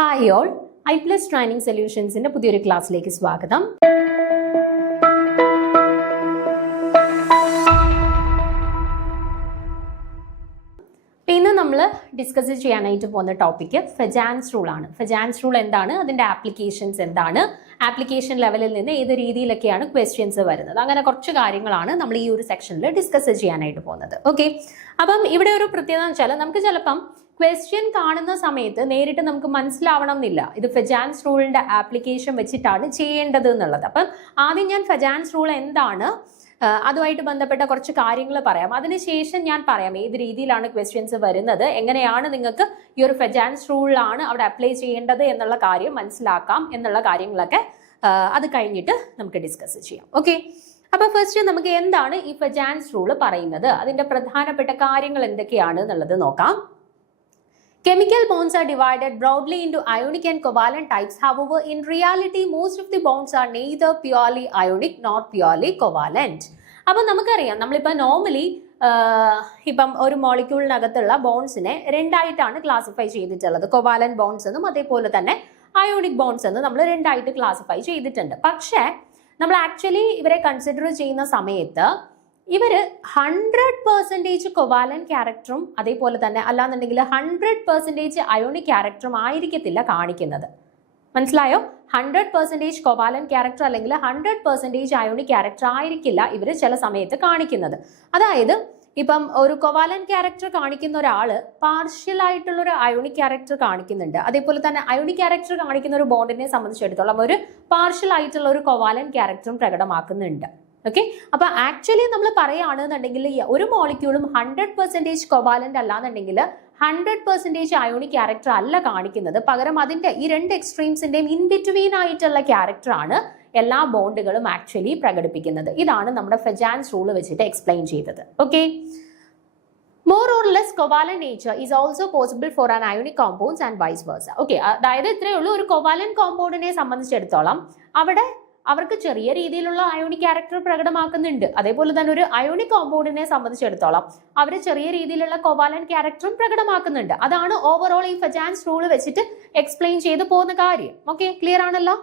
Hi all, iPlus training സൊല്യൂഷൻസിന്റെ പുതിയൊരു ക്ലാസ്സിലേക്ക് സ്വാഗതം. ഇന്ന് നമ്മൾ ഡിസ്കസ് ചെയ്യാനായിട്ട് പോകുന്ന ടോപ്പിക്ക് ഫെജാൻസ് റൂൾ ആണ്. ഫെജാൻസ് റൂൾ എന്താണ്, അതിന്റെ ആപ്ലിക്കേഷൻസ് എന്താണ്, ആപ്ലിക്കേഷൻ ലെവലിൽ നിന്ന് ഏത് രീതിയിലൊക്കെയാണ് ക്വസ്റ്റ്യൻസ് വരുന്നത്, അങ്ങനെ കുറച്ച് കാര്യങ്ങളാണ് നമ്മൾ ഈ ഒരു സെക്ഷനിൽ ഡിസ്കസ് ചെയ്യാനായിട്ട് പോകുന്നത്. ഓക്കെ, അപ്പം ഇവിടെ ഒരു പ്രത്യേകത എന്ന് വെച്ചാൽ നമുക്ക് ചിലപ്പം ക്വസ്റ്റ്യൻ കാണുന്ന സമയത്ത് നേരിട്ട് നമുക്ക് മനസ്സിലാവണം എന്നില്ല ഇത് ഫെജാൻസ് റൂളിന്റെ ആപ്ലിക്കേഷൻ വെച്ചിട്ടാണ് ചെയ്യേണ്ടത് എന്നുള്ളത്. അപ്പം ആദ്യം ഞാൻ ഫെജാൻസ് റൂൾ എന്താണ്, അതുമായിട്ട് ബന്ധപ്പെട്ട കുറച്ച് കാര്യങ്ങൾ പറയാം. അതിനുശേഷം ഞാൻ പറയാം ഏത് രീതിയിലാണ് ക്വസ്റ്റ്യൻസ് വരുന്നത്, എങ്ങനെയാണ് നിങ്ങൾക്ക് ഈ ഒരു ഫെജാൻസ് റൂളിലാണ് അവിടെ അപ്ലൈ ചെയ്യേണ്ടത് എന്നുള്ള കാര്യം മനസ്സിലാക്കാം എന്നുള്ള കാര്യങ്ങളൊക്കെ അത് കഴിഞ്ഞിട്ട് നമുക്ക് ഡിസ്കസ് ചെയ്യാം. ഓക്കെ, അപ്പൊ ഫസ്റ്റ് നമുക്ക് എന്താണ് ഈ ഫെജാൻസ് റൂൾ പറയുന്നത്, അതിന്റെ പ്രധാനപ്പെട്ട കാര്യങ്ങൾ എന്തൊക്കെയാണ് എന്നുള്ളത് നോക്കാം. Chemical bonds are divided broadly into ionic and covalent types. However, in reality, most of the bonds are neither purely ionic nor purely covalent. അപ്പം നമുക്കറിയാം, നമ്മളിപ്പോൾ നോർമലി ഇപ്പം ഒരു മോളിക്യൂളിനകത്തുള്ള ബോൺസിനെ രണ്ടായിട്ടാണ് ക്ലാസിഫൈ ചെയ്തിട്ടുള്ളത്. കൊവാലന്റ് ബോൺസ് എന്നും അതേപോലെ തന്നെ അയോണിക് ബോൺസ് എന്നും നമ്മൾ രണ്ടായിട്ട് ക്ലാസിഫൈ ചെയ്തിട്ടുണ്ട്. പക്ഷേ നമ്മൾ ആക്ച്വലി ഇവരെ കൺസിഡർ ചെയ്യുന്ന സമയത്ത് ഇവര് 100% കൊവാലന്റ് ക്യാരക്ടറും അതേപോലെ തന്നെ അല്ലാന്നുണ്ടെങ്കിൽ 100% അയോണിക് ക്യാരക്ടറും ആയിരിക്കത്തില്ല കാണിക്കുന്നത്. മനസ്സിലായോ? 100% കൊവാലന്റ് ക്യാരക്ടർ അല്ലെങ്കിൽ 100% അയോണിക് ക്യാരക്ടർ ആയിരിക്കില്ല ഇവര് ചില സമയത്ത് കാണിക്കുന്നത്. അതായത് ഇപ്പം ഒരു കൊവാലന്റ് ക്യാരക്ടർ കാണിക്കുന്ന ഒരാള് പാർഷ്യൽ ആയിട്ടുള്ള ഒരു അയോണിക് ക്യാരക്ടർ കാണിക്കുന്നുണ്ട്. അതേപോലെ തന്നെ അയോണിക് ക്യാരക്ടർ കാണിക്കുന്ന ഒരു ബോണ്ടിനെ സംബന്ധിച്ചിടത്തോളം ഒരു പാർഷ്യൽ ആയിട്ടുള്ള ഒരു കൊവാലന്റ് ക്യാരക്ടറും പ്രകടമാക്കുന്നുണ്ട്. ഓക്കെ, അപ്പൊ ആക്ച്വലി നമ്മൾ പറയുകയാണെന്നുണ്ടെങ്കിൽ ഒരു മോളിക്യൂളും 100% കൊവാലന്റ് അല്ലാന്നുണ്ടെങ്കിൽ 100% അയോണിക് ക്യാരക്ടർ അല്ല കാണിക്കുന്നത്. പകരം അതിന്റെ ഈ രണ്ട് എക്സ്ട്രീംസിന്റെയും ഇൻ ബിറ്റ്വീൻ ആയിട്ടുള്ള ക്യാരക്ടർ ആണ് എല്ലാ ബോണ്ടുകളും ആക്ച്വലി പ്രകടിപ്പിക്കുന്നത്. ഇതാണ് നമ്മുടെ ഫെജാൻസ് റൂൾ വെച്ചിട്ട് എക്സ്പ്ലെയിൻ ചെയ്തത്. Okay, more or less covalent nature is also possible for an ionic compounds and vice versa. Okay, അതായത് ഇത്രയേ ഉള്ളൂ, ഒരു കൊവാലന്റ് കോമ്പൗണ്ടിനെ സംബന്ധിച്ചിടത്തോളം അവിടെ അവർക്ക് ചെറിയ രീതിയിലുള്ള അയോണിക് ക്യാരക്ടർ പ്രകടമാക്കുന്നുണ്ട്. അതേപോലെ തന്നെ ഒരു അയോണിക് കോമ്പൗണ്ടിനെ സംബന്ധിച്ചിടത്തോളം അവർ ചെറിയ രീതിയിലുള്ള കൊവാലന്റ് ക്യാരക്ടറും പ്രകടമാക്കുന്നുണ്ട്. അതാണ് ഓവറോൾ ഈ ഫെജാൻസ് റൂൾ വെച്ചിട്ട് എക്സ്പ്ലെയിൻ ചെയ്തു പോകുന്ന കാര്യം. ഓക്കെ, ക്ലിയർ ആണല്ലോ?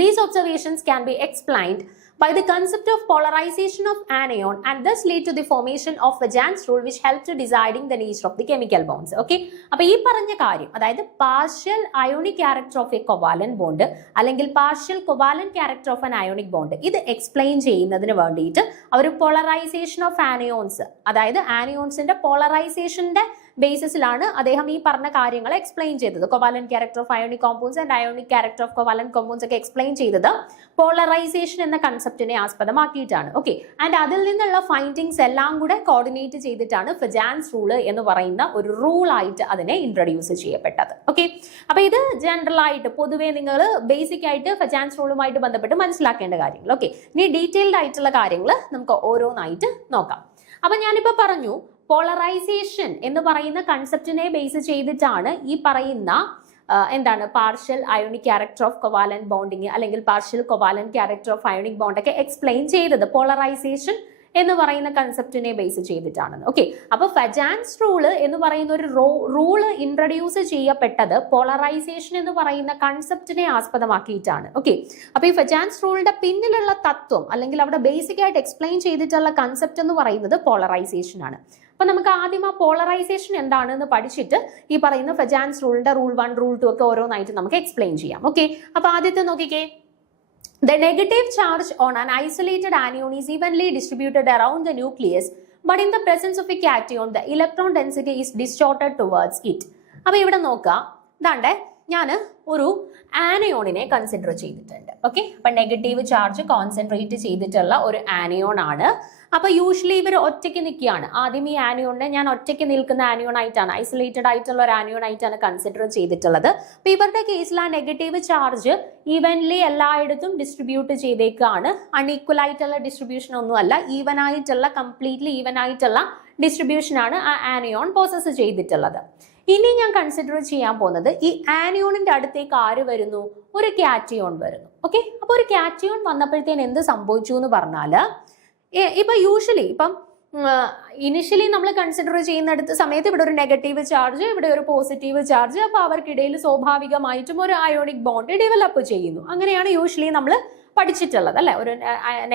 These observations can be explained by the concept of polarization of anion and thus lead to the formation of Fajans rule which help to deciding the nature of the chemical bonds. Okay, അപ്പോൾ ഈ പറഞ്ഞ കാര്യം, അതായത് partial ionic character of a covalent bond അല്ലെങ്കിൽ partial covalent character of an ionic bond, ഇത് explain ചെയ്യുന്നതിന് വേണ്ടിയിട്ട് അവർ polarisation of anions, അതായത് ആനിയോൺസിന്റെ പോളറൈസേഷന്റെ ബേസിസിലാണ് അദ്ദേഹം ഈ പറഞ്ഞ കാര്യങ്ങൾ എക്സ്പ്ലെയിൻ ചെയ്തത്. Covalent character of ionic compounds and ionic character of covalent compounds ഒക്കെ എക്സ്പ്ലെയിൻ ചെയ്തത് പോളറൈസേഷൻ എന്ന കൺസെപ്റ്റിനെ ആസ്പദമാക്കിയിട്ടാണ്. ഓക്കെ, ആൻഡ് അതിൽ നിന്നുള്ള ഫൈൻഡിങ്സ് എല്ലാം കൂടെ കോർഡിനേറ്റ് ചെയ്തിട്ടാണ് ഫെജാൻസ് റൂൾ എന്ന് പറയുന്ന ഒരു റൂൾ ആയിട്ട് അതിനെ ഇൻട്രൊഡ്യൂസ് ചെയ്യപ്പെട്ടത്. ഓക്കെ, അപ്പൊ ഇത് ജനറൽ ആയിട്ട് പൊതുവേ നിങ്ങൾ ബേസിക് ആയിട്ട് ഫെജാൻസ് റൂളുമായിട്ട് ബന്ധപ്പെട്ട് മനസ്സിലാക്കേണ്ട കാര്യങ്ങൾ. ഓക്കെ, ഇനി ഡീറ്റെയിൽഡ് ആയിട്ടുള്ള കാര്യങ്ങൾ നമുക്ക് ഓരോന്നായിട്ട് നോക്കാം. അപ്പൊ ഞാനിപ്പോ പറഞ്ഞു, പോളറൈസേഷൻ എന്ന് പറയുന്ന കൺസെപ്റ്റിനെ ബേസ് ചെയ്തിട്ടാണ് ഈ പറയുന്ന എന്താണ് partial ionic character of covalent bonding അല്ലെങ്കിൽ partial covalent character of ionic bond ഒക്കെ എക്സ്പ്ലെയിൻ ചെയ്തത് പോളറൈസേഷൻ എന്ന് പറയുന്ന കൺസെപ്റ്റിനെ ബേസ് ചെയ്തിട്ടാണ്. ഓക്കെ, അപ്പൊ ഫെജാൻസ് റൂള് എന്ന് പറയുന്ന ഒരു റൂള് ഇൻട്രൊഡ്യൂസ് ചെയ്യപ്പെട്ടത് പോളറൈസേഷൻ എന്ന് പറയുന്ന കൺസെപ്റ്റിനെ ആസ്പദമാക്കിയിട്ടാണ്. ഓക്കെ, അപ്പൊ ഈ ഫെജാൻസ് റൂളിന്റെ പിന്നിലുള്ള തത്വം അല്ലെങ്കിൽ അവിടെ ബേസിക് ആയിട്ട് എക്സ്പ്ലെയിൻ ചെയ്തിട്ടുള്ള കൺസെപ്റ്റ് എന്ന് പറയുന്നത് പോളറൈസേഷൻ ആണ്. അപ്പൊ നമുക്ക് ആദ്യം ആ പോളറൈസേഷൻ എന്താണെന്ന് പഠിച്ചിട്ട് ഈ പറയുന്ന ഫെജാൻസ് റൂളിന്റെ റൂൾ 1 റൂൾ 2 ഒക്കെ ഓരോന്നായിട്ട് നമുക്ക് എക്സ്പ്ലെയിൻ ചെയ്യാം. ഓക്കെ, അപ്പൊ ആദ്യത്തെ നോക്കിക്കേ, the negative charge on an isolated anion is evenly distributed around the nucleus, but in the presence of a cation the electron density is distorted towards it. അപ്പൊ ഇവിടെ നോക്കാം, ഇതാണ്ടേ ഞാൻ ഒരു ആനയോണിനെ കൺസിഡർ ചെയ്തിട്ടുണ്ട്. ഓക്കെ, അപ്പൊ നെഗറ്റീവ് ചാർജ് കോൺസെൻട്രേറ്റ് ചെയ്തിട്ടുള്ള ഒരു anion ആണ്. അപ്പൊ യൂഷ്വലി ഇവർ ഒറ്റയ്ക്ക് നിൽക്കുകയാണ്. ആദ്യം ഈ ആനിയോണിനെ ഞാൻ ഒറ്റയ്ക്ക് നിൽക്കുന്ന ആനിയോൺ ആയിട്ടാണ്, ഐസൊലേറ്റഡ് ആയിട്ടുള്ള ഒരു ആനിയോൺ ആയിട്ടാണ് കൺസിഡർ ചെയ്തിട്ടുള്ളത്. അപ്പൊ ഇവരുടെ കേസിൽ ആ നെഗറ്റീവ് ചാർജ് ഈവൻലി എല്ലായിടത്തും ഡിസ്ട്രിബ്യൂട്ട് ചെയ്തേക്കാണ്. അൺഈക്വൽ ആയിട്ടുള്ള ഡിസ്ട്രിബ്യൂഷൻ ഒന്നുമല്ല, ഈവൻ ആയിട്ടുള്ള കംപ്ലീറ്റ്ലി ഈവൻ ആയിട്ടുള്ള ഡിസ്ട്രിബ്യൂഷൻ ആണ് ആ ആനിയോൺ പോസസ് ചെയ്തിട്ടുള്ളത്. ഇനി ഞാൻ കൺസിഡർ ചെയ്യാൻ പോകുന്നത് ഈ ആനിയോണിന്റെ അടുത്തേക്ക് ആര് വരുന്നു, ഒരു കാറ്റിയോൺ വരുന്നു. ഓക്കെ, അപ്പൊ ഒരു കാറ്റിയോൺ വന്നപ്പോഴത്തേന് എന്ത് സംഭവിച്ചു എന്ന് പറഞ്ഞാല് ഇപ്പൊ യൂഷ്വലി ഇപ്പം ഇനിഷ്യലി നമ്മൾ കൺസിഡർ ചെയ്യുന്നിടത്ത് സമയത്ത് ഇവിടെ ഒരു നെഗറ്റീവ് ചാർജ്, ഇവിടെ ഒരു പോസിറ്റീവ് ചാർജ്, അപ്പോൾ അവർക്കിടയിൽ സ്വാഭാവികമായിട്ടും ഒരു അയോണിക് ബോണ്ട് ഡെവലപ്പ് ചെയ്യുന്നു. അങ്ങനെയാണ് യൂഷ്വലി നമ്മൾ പഠിച്ചിട്ടുള്ളത് അല്ലെ. ഒരു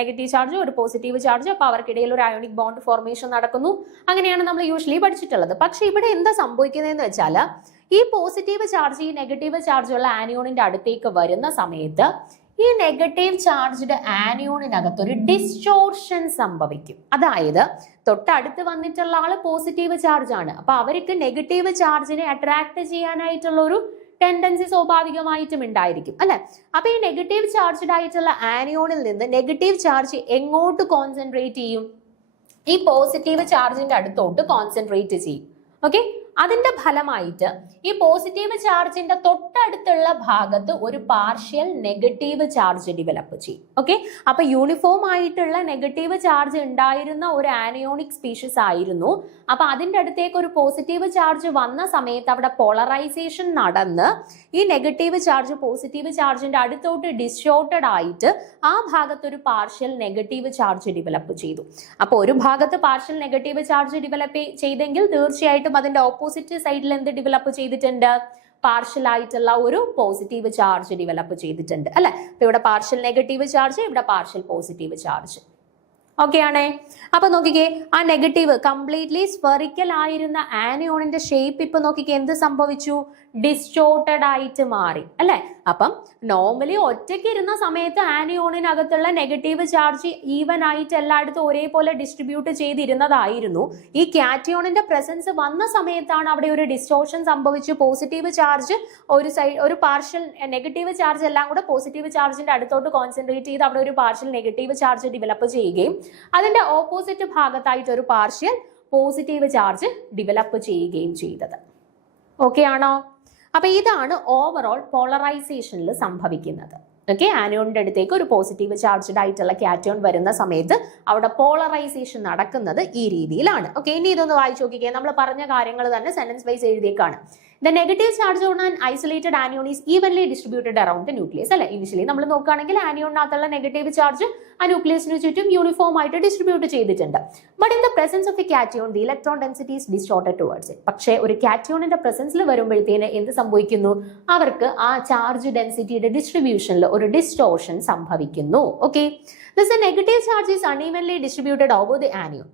നെഗറ്റീവ് ചാർജ്, ഒരു പോസിറ്റീവ് ചാർജ്, അപ്പോൾ അവർക്കിടയിൽ ഒരു അയോണിക് ബോണ്ട് ഫോർമേഷൻ നടക്കുന്നു. അങ്ങനെയാണ് നമ്മൾ യൂഷ്വലി പഠിച്ചിട്ടുള്ളത്. പക്ഷെ ഇവിടെ എന്താ സംഭവിക്കുന്നതെന്ന് വെച്ചാൽ ഈ പോസിറ്റീവ് ചാർജ് ഈ നെഗറ്റീവ് ചാർജുള്ള ആനിയോണിന്റെ അടുത്തേക്ക് വരുന്ന സമയത്ത് ഈ നെഗറ്റീവ് ചാർജ്ഡ് ആനിയോണിനകത്ത് ഒരു ഡിസ്റ്റോർഷൻ സംഭവിക്കും. അതായത് തൊട്ടടുത്ത് വന്നിട്ടുള്ള ആള് പോസിറ്റീവ് ചാർജ് ആണ്, അപ്പൊ അവർക്ക് നെഗറ്റീവ് ചാർജിനെ അട്രാക്ട് ചെയ്യാനായിട്ടുള്ള ഒരു ടെൻഡൻസി സ്വാഭാവികമായിട്ടും ഉണ്ടായിരിക്കും അല്ലെ. അപ്പൊ ഈ നെഗറ്റീവ് ചാർജ്ഡ് ആയിട്ടുള്ള ആനിയോണിൽ നിന്ന് നെഗറ്റീവ് ചാർജ് എങ്ങോട്ട് കോൺസെൻട്രേറ്റ് ചെയ്യും? ഈ പോസിറ്റീവ് ചാർജിന്റെ അടുത്തോട്ട് കോൺസെൻട്രേറ്റ് ചെയ്യും. ഓക്കെ, അതിന്റെ ഫലമായിട്ട് ഈ പോസിറ്റീവ് ചാർജിന്റെ തൊട്ടടുത്തുള്ള ഭാഗത്ത് ഒരു പാർഷ്യൽ നെഗറ്റീവ് ചാർജ് ഡെവലപ്പ് ചെയ്യും. ഓക്കെ, അപ്പൊ യൂണിഫോം ആയിട്ടുള്ള നെഗറ്റീവ് ചാർജ് ഉണ്ടായിരുന്ന ഒരു ആനിയോണിക് സ്പീഷീസ് ആയിരുന്നു. അപ്പൊ അതിന്റെ അടുത്തേക്ക് ഒരു പോസിറ്റീവ് ചാർജ് വന്ന സമയത്ത് അവിടെ പോളറൈസേഷൻ നടന്ന് ഈ നെഗറ്റീവ് ചാർജ് പോസിറ്റീവ് ചാർജിന്റെ അടുത്തോട്ട് ഡിസ്റ്റോർട്ടഡ് ആയിട്ട് ആ ഭാഗത്ത് ഒരു പാർഷ്യൽ നെഗറ്റീവ് ചാർജ് ഡെവലപ്പ് ചെയ്തു. അപ്പൊ ഒരു ഭാഗത്ത് പാർഷ്യൽ നെഗറ്റീവ് ചാർജ് ഡെവലപ്പ് ചെയ്തെങ്കിൽ തീർച്ചയായിട്ടും അതിന്റെ ഓപ്പോസിറ്റ് സൈഡിൽ എന്ത് ഡെവലപ്പ് ചെയ്തിട്ടുണ്ട്? പാർഷ്യൽ ആയിട്ടുള്ള ഒരു പോസിറ്റീവ് ചാർജ് ഡെവലപ്പ് ചെയ്തിട്ടുണ്ട് അല്ലെ. അപ്പൊ ഇവിടെ പാർഷ്യൽ നെഗറ്റീവ് ചാർജ്, ഇവിടെ പാർഷ്യൽ പോസിറ്റീവ് ചാർജ്. ഓക്കെ ആണേ. അപ്പൊ നോക്കിക്കേ, ആ നെഗറ്റീവ് കംപ്ലീറ്റ്ലി സ്ഫെറിക്കൽ ആയിരുന്ന ആനിയോണിന്റെ ഷേപ്പ് ഇപ്പൊ നോക്കിക്കേ എന്ത് സംഭവിച്ചു? ഡിസ്റ്റോർട്ടഡ് ആയിട്ട് മാറി അല്ലെ. അപ്പം നോർമലി ഒറ്റയ്ക്ക് ഇരുന്ന സമയത്ത് ആനിയോണിനകത്തുള്ള നെഗറ്റീവ് ചാർജ് ഈവൻ ആയിട്ട് എല്ലായിടത്തും ഒരേപോലെ ഡിസ്ട്രിബ്യൂട്ട് ചെയ്തിരുന്നതായിരുന്നു. ഈ കാറ്റിയോണിന്റെ പ്രസൻസ് വന്ന സമയത്താണ് അവിടെ ഒരു ഡിസ്റ്റോർഷൻ സംഭവിച്ചു. പോസിറ്റീവ് ചാർജ് ഒരു സൈഡ്, ഒരു പാർഷ്യൽ നെഗറ്റീവ് ചാർജ് എല്ലാം കൂടെ പോസിറ്റീവ് ചാർജിന്റെ അടുത്തോട്ട് കോൺസെൻട്രേറ്റ് ചെയ്ത് അവിടെ ഒരു പാർഷ്യൽ നെഗറ്റീവ് ചാർജ് ഡെവലപ്പ് ചെയ്യുകയും അതിന്റെ ഓപ്പോസിറ്റ് ഭാഗത്തായിട്ട് ഒരു പാർഷ്യൽ പോസിറ്റീവ് ചാർജ് ഡെവലപ്പ് ചെയ്യുകയും ചെയ്തത്. ഓക്കെ ആണോ? അപ്പൊ ഇതാണ് ഓവറോൾ പോളറൈസേഷനിൽ സംഭവിക്കുന്നത്. ഓക്കെ, ആനിയോണിന്റെ അടുത്തേക്ക് ഒരു പോസിറ്റീവ് ചാർജ്ഡ് ആയിട്ടുള്ള കാറ്റയോൺ വരുന്ന സമയത്ത് അവിടെ പോളറൈസേഷൻ നടക്കുന്നത് ഈ രീതിയിലാണ്. ഓക്കെ, ഇനി ഇതൊന്ന് വായിച്ചു നോക്കിക്കേ. നമ്മൾ പറഞ്ഞ കാര്യങ്ങൾ തന്നെ സെന്റൻസ് വൈസ് എഴുതിയേക്കാണ്. The negative charge on an isolated anion is evenly distributed around the nucleus. അല്ലെ, ഇനിഷ്യലി നമ്മൾ നോക്കുകയാണെങ്കിൽ ആനിയോണിനകത്തുള്ള നെഗറ്റീവ് ചാർജ് ആ ന്യൂക്ലിയസിന് ചുറ്റും യൂണിഫോം ആയിട്ട് ഡിസ്ട്രിബ്യൂട്ട് ചെയ്തിട്ടുണ്ട്. But in the presence of a cation the electron density is distorted towards it. പക്ഷേ ഒരു കാറ്റയോണിന്റെ പ്രസൻസിൽ വരുമ്പോഴത്തേന് എന്ത് സംഭവിക്കുന്നു? അവർക്ക് ആ ചാർജ് ഡെൻസിറ്റിയുടെ ഡിസ്ട്രിബ്യൂഷനിൽ ഒരു ഡിസ്റ്റോർഷൻ സംഭവിക്കുന്നു. Okay, this negative charge is unevenly distributed over the anion.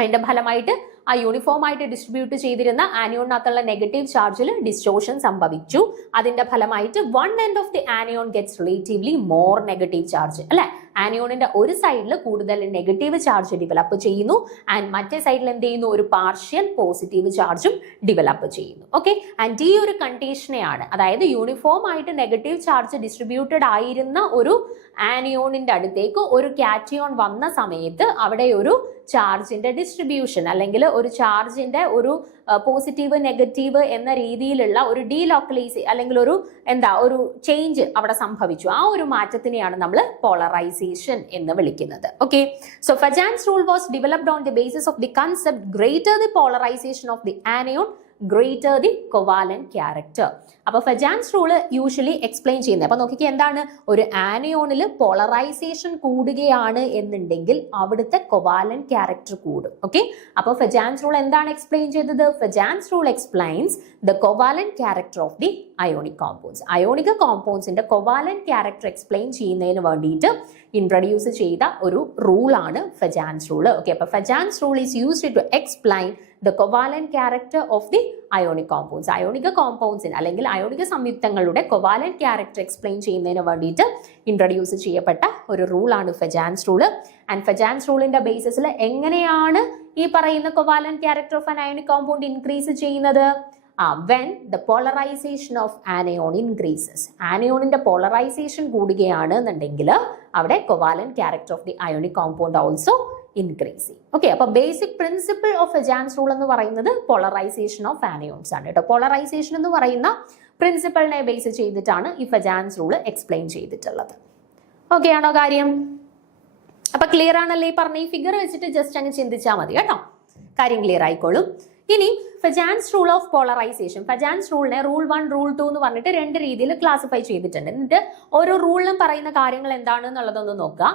അതിന്റെ ഫലമായിട്ട് ആ യൂണിഫോം ആയിട്ട് ഡിസ്ട്രിബ്യൂട്ട് ചെയ്തിരുന്ന ആനിയോണിനകത്തുള്ള നെഗറ്റീവ് ചാർജിൽ ഡിസ്റ്റോർഷൻ സംഭവിച്ചു. അതിന്റെ ഫലമായിട്ട് one end of the anion gets relatively more negative charge അല്ലെ. ആനിയോണിന്റെ ഒരു സൈഡിൽ കൂടുതൽ നെഗറ്റീവ് ചാർജ് ഡെവലപ്പ് ചെയ്യുന്നു, ആൻഡ് മറ്റേ സൈഡിൽ എന്ത് ചെയ്യുന്നു? ഒരു പാർഷ്യൽ പോസിറ്റീവ് ചാർജും ഡെവലപ്പ് ചെയ്യുന്നു. ഓക്കെ, ആൻഡ് ഈ ഒരു കണ്ടീഷനെയാണ്, അതായത് യൂണിഫോം ആയിട്ട് നെഗറ്റീവ് ചാർജ് ഡിസ്ട്രിബ്യൂട്ടഡ് ആയിരുന്ന ഒരു ആനിയോണിന്റെ അടുത്തേക്ക് ഒരു കാറ്റയോൺ വന്ന സമയത്ത് അവിടെ ഒരു ചാർജിന്റെ ഡിസ്ട്രിബ്യൂഷൻ അല്ലെങ്കിൽ ഒരു ചാർജിന്റെ ഒരു പോസിറ്റീവ് നെഗറ്റീവ് എന്ന രീതിയിലുള്ള ഒരു ഡീലോക്കലൈസ് അല്ലെങ്കിൽ ഒരു ഒരു ചേഞ്ച് അവിടെ സംഭവിച്ചു. ആ ഒരു മാറ്റത്തിനെയാണ് നമ്മൾ പോളറൈസേഷൻ എന്ന് വിളിക്കുന്നത്. Okay, so Fajans rule was developed on the basis of the concept greater the polarisation of the anion greater the covalent character. അപ്പൊ ഫജാൻസ് റൂള് യൂഷ്വലി എക്സ്പ്ലെയിൻ ചെയ്യുന്നത്, അപ്പൊ നോക്കിക്കേ എന്താണ്? ഒരു ആനിയോണിൽ പോളറൈസേഷൻ കൂടുകയാണ് എന്നുണ്ടെങ്കിൽ അവിടുത്തെ കൊവാലന്റ് ക്യാരക്ടർ കൂടും. ഓക്കെ, അപ്പൊ ഫജാൻസ് റൂൾ എന്താണ് എക്സ്പ്ലെയിൻ ചെയ്തത്? Fajans rule explains the covalent character of the ionic compounds. Ionic കോമ്പൗണ്ട്സിന്റെ കൊവാലന്റ് ക്യാരക്ടർ എക്സ്പ്ലെയിൻ ചെയ്യുന്നതിന് വേണ്ടിയിട്ട് ഇൻട്രൊഡ്യൂസ് ചെയ്ത ഒരു റൂളാണ് ഫജാൻസ് റൂള്. ഓക്കെ, അപ്പൊ Fajans rule is used to explain the covalent character of the ionic compounds. അയോണിക കോമ്പൗണ്ട്സിന് അല്ലെങ്കിൽ അയോണിക സംയുക്തങ്ങളുടെ കൊവാലന്റ് ക്യാരക്ടർ എക്സ്പ്ലെയിൻ ചെയ്യുന്നതിന് വേണ്ടിയിട്ട് ഇൻട്രൊഡ്യൂസ് ചെയ്യപ്പെട്ട ഒരു റൂളാണ് ഫജാൻസ് റൂള്. ആൻഡ് ഫജാൻസ് റൂളിന്റെ ബേസിസിൽ എങ്ങനെയാണ് ഈ പറയുന്ന covalent character of an ionic compound increase ചെയ്യുന്നത്? when the polarization of anion increases. ആനിയോണിന്റെ പോളറൈസേഷൻ കൂടുകയാണ് എന്നുണ്ടെങ്കിൽ അവിടെ covalent character of the ionic compound also increase ചെയ്യും. ഓക്കെ, അപ്പൊ basic principle of Fajans rule എന്ന് പറയുന്നത് പോളറൈസേഷൻ ഓഫ് ആനിയോൺസ് ആണ് കേട്ടോ. പോളറൈസേഷൻ എന്ന് പറയുന്ന പ്രിൻസിപ്പിളിനെ ബേസ് ചെയ്തിട്ടാണ് ഈ ഫജാൻസ് റൂൾ എക്സ്പ്ലെയിൻ ചെയ്തിട്ടുള്ളത്. ഓക്കെ ആണോ കാര്യം? അപ്പൊ ക്ലിയർ ആണല്ലേ? ഈ പറഞ്ഞ ഈ ഫിഗർ വെച്ചിട്ട് ജസ്റ്റ് അങ്ങ് ചിന്തിച്ചാൽ മതി കേട്ടോ, കാര്യം ക്ലിയർ ആയിക്കോളും. ഇനി Fajans rule of polarisation, Fajans റൂളിനെ റൂൾ 1 റൂൾ 2 എന്ന് പറഞ്ഞിട്ട് രണ്ട് രീതിയിൽ ക്ലാസിഫൈ ചെയ്തിട്ടുണ്ട്. എന്നിട്ട് ഓരോ റൂളിലും പറയുന്ന കാര്യങ്ങൾ എന്താണെന്നുള്ളതൊന്ന് നോക്കുക.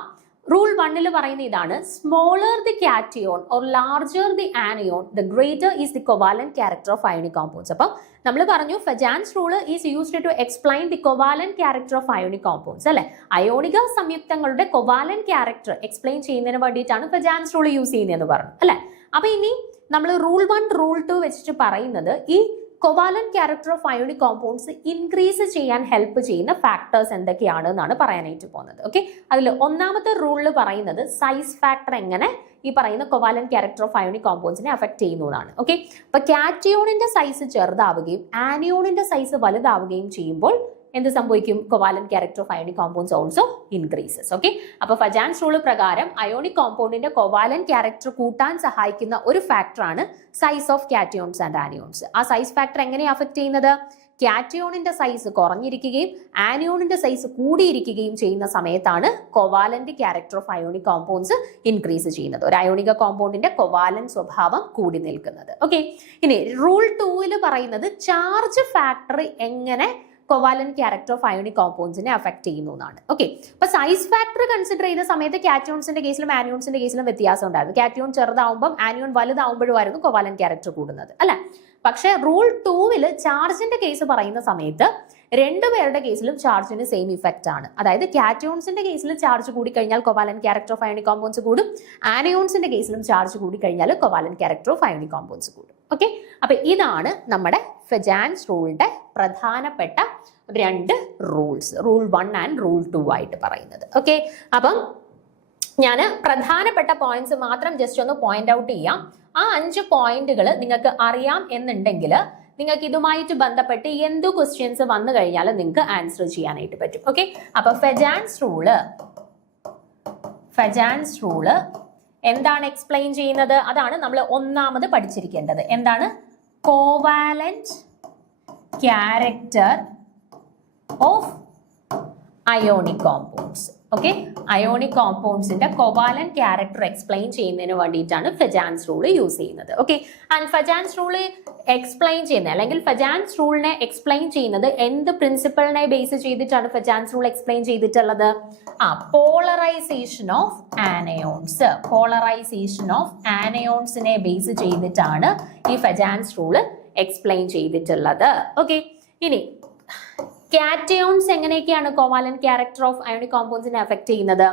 റൂൾ 1 പറയുന്ന ഇതാണ്, smaller the cation or larger the anion the greater is the covalent character of ionic compounds. അപ്പം നമ്മൾ പറഞ്ഞു Fajans rule is used to explain the covalent character of ionic compounds അല്ലെ. അയോണിക സംയുക്തങ്ങളുടെ കൊവാലന്റ് ക്യാരക്ടർ എക്സ്പ്ലെയിൻ ചെയ്യുന്നതിന് വേണ്ടിയിട്ടാണ് Fajans rule use ചെയ്യുന്നതെന്ന് പറഞ്ഞു അല്ലെ. അപ്പൊ ഇനി നമ്മൾ റൂൾ 1 റൂൾ 2 വെച്ചിട്ട് പറയുന്നത് ഈ covalent character of ionic compounds increase ചെയ്യാൻ ഹെൽപ്പ് ചെയ്യുന്ന ഫാക്ടേഴ്സ് എന്തൊക്കെയാണ് എന്നാണ് പറയാനായിട്ട് പോകുന്നത്. ഓക്കെ, അതിൽ ഒന്നാമത്തെ റൂളിൽ പറയുന്നത് സൈസ് ഫാക്ടർ എങ്ങനെ ഈ പറയുന്ന കൊവാലന്റ് ക്യാരക്ടർ ഓഫ് അയോണിക് കോമ്പൗണ്ട്സിനെ അഫക്ട് ചെയ്യുന്നു എന്നാണ്. ഓക്കെ, അപ്പൊ കാറ്റയോണിന്റെ സൈസ് ചെറുതാവുകയും ആനിയോണിന്റെ സൈസ് വലുതാവുകയും ചെയ്യുമ്പോൾ എന്ത് സംഭവിക്കും? Covalent character of ionic compounds also increases. Okay, അപ്പൊ ഫജാൻസ് റൂൾ പ്രകാരം അയോണിക് കോമ്പൗണ്ടിന്റെ കൊവാലന്റ് ക്യാരക്ടർ കൂട്ടാൻ സഹായിക്കുന്ന ഒരു ഫാക്ടറാണ് size of cations and anions. ആ സൈസ് ഫാക്ടർ എങ്ങനെയാണ് അഫക്ട് ചെയ്യുന്നത്? കാറ്റയോണിന്റെ സൈസ് കുറഞ്ഞിരിക്കുകയും ആനിയോണിന്റെ സൈസ് കൂടിയിരിക്കുകയും ചെയ്യുന്ന സമയത്താണ് covalent character of ionic compounds increase ചെയ്യുന്നത്. ഒരു അയോണിക കോമ്പൗണ്ടിന്റെ കൊവാലന്റ് സ്വഭാവം കൂടി നിൽക്കുന്നത്. ഓക്കെ, ഇനി റൂൾ 2 പറയുന്നത് ചാർജ് ഫാക്ടർ എങ്ങനെ കൊവാലന്റ് ക്യാരക്ടർ ഓഫ് അയോണിക് കോമ്പൗണ്ട്സിനെ അഫക്ട് ചെയ്യുന്നു എന്നാണ്. ഓക്കെ, അപ്പൊ സൈസ് ഫാക്ടർ കൺസിഡർ ചെയ്ത സമയത്ത് കാറ്റയോൺസിന്റെ കേസിലും ആനിയോൺസിന്റെ കേസിലും വ്യത്യാസം ഉണ്ടായിരുന്നു. കാറ്റയോൺ ചെറുതാവുമ്പോൾ ആനിയോൺ വലുതാവുമ്പോഴുമായിരുന്നു കൊവാലന്റ് ക്യാരക്ടർ കൂടുന്നത് അല്ലെ. പക്ഷെ റൂൾ 2 ചാർജിന്റെ കേസ് പറയുന്ന സമയത്ത് രണ്ടുപേരുടെ കേസിലും ചാർജിന് സെയിം ഇഫക്റ്റ് ആണ്. അതായത് കാറ്റയോൺസിന്റെ കേസിൽ ചാർജ് കൂടി കഴിഞ്ഞാൽ covalent character of ionic compounds കൂടും, ആനിയോൺസിന്റെ കേസിലും ചാർജ് കൂടി കഴിഞ്ഞാൽ covalent character of ionic compounds കൂടും. ഓക്കെ, അപ്പൊ ഇതാണ് നമ്മുടെ ഫെജാൻസ് റൂളിന്റെ പ്രധാനപ്പെട്ട 2 റൂൾസ്, റൂൾ 1 ആൻഡ് റൂൾ 2 ആയിട്ട് പറയുന്നത്. ഓക്കെ, അപ്പം ഞാൻ പ്രധാനപ്പെട്ട പോയിന്റ്സ് മാത്രം ജസ്റ്റ് ഒന്ന് പോയിന്റ് ഔട്ട് ചെയ്യാം. ആ 5 പോയിന്റുകൾ നിങ്ങൾക്ക് അറിയാം എന്നുണ്ടെങ്കിൽ നിങ്ങൾക്ക് ഇതുമായിട്ട് ബന്ധപ്പെട്ട് എന്ത് ക്വസ്റ്റ്യൻസ് വന്നു കഴിഞ്ഞാൽ നിങ്ങൾക്ക് ആൻസർ ചെയ്യാനായിട്ട് പറ്റും. ഓക്കെ, അപ്പൊ ഫെജാൻസ് റൂള് എന്താണ് എക്സ്പ്ലെയിൻ ചെയ്യുന്നത്? അതാണ് നമ്മൾ ഒന്നാമത് പഠിച്ചിരിക്കേണ്ടത്. എന്താണ്? Covalent character of ionic compounds. Okay, ionic കോമ്പൗണ്ട്സിന്റെ കോവാലന്റ് ക്യാരക്ടർ എക്സ്പ്ലെയിൻ ചെയ്യുന്നതിന് വേണ്ടിയിട്ടാണ് ഫെജാൻസ് റൂൾ യൂസ് ചെയ്യുന്നത്. Okay, and Fajans rule explain ചെയ്യുന്നത് അല്ലെങ്കിൽ ഫെജാൻസ് റൂളിനെ എക്സ്പ്ലെയിൻ ചെയ്യുന്നത് എന്ത് പ്രിൻസിപ്പളിനെ ബേസ് ചെയ്തിട്ടാണ് ഫെജാൻസ് റൂൾ എക്സ്പ്ലെയിൻ ചെയ്തിട്ടുള്ളത്? Polarisation of anions. Polarisation of ആനയോൺസിനെ ബേസ് ചെയ്തിട്ടാണ് ഈ ഫെജാൻസ് റൂൾ എക്സ്പ്ലെയിൻ ചെയ്തിട്ടുള്ളത്. ഓക്കെ, ഇനി കാറ്റയോൺസ് എങ്ങനെയൊക്കെയാണ് കോവാലന്റ് ക്യാരക്ടർ ഓഫ് അയോണിക് കോമ്പൗണ്ട്സിനെ അഫക്ട് ചെയ്യുന്നത്?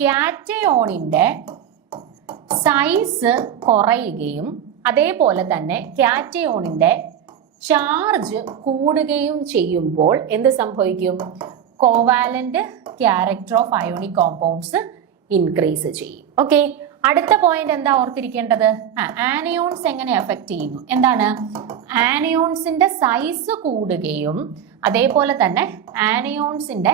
കാറ്റയോണിന്റെ സൈസ് കുറയുകയും അതേപോലെ തന്നെ കാറ്റയോണിന്റെ ചാർജ് കൂടുകയും ചെയ്യുമ്പോൾ എന്ത് സംഭവിക്കും? Covalent character of ionic compounds increase ചെയ്യും. ഓക്കെ, അടുത്ത പോയിന്റ് എന്താ ഓർത്തിരിക്കേണ്ടത്? ആനയോൺസ് എങ്ങനെ അഫക്ട് ചെയ്യുന്നു? എന്താണ്? ആനയോൺസിന്റെ സൈസ് കൂടുകയും അതേപോലെ തന്നെ ആനയോൺസിന്റെ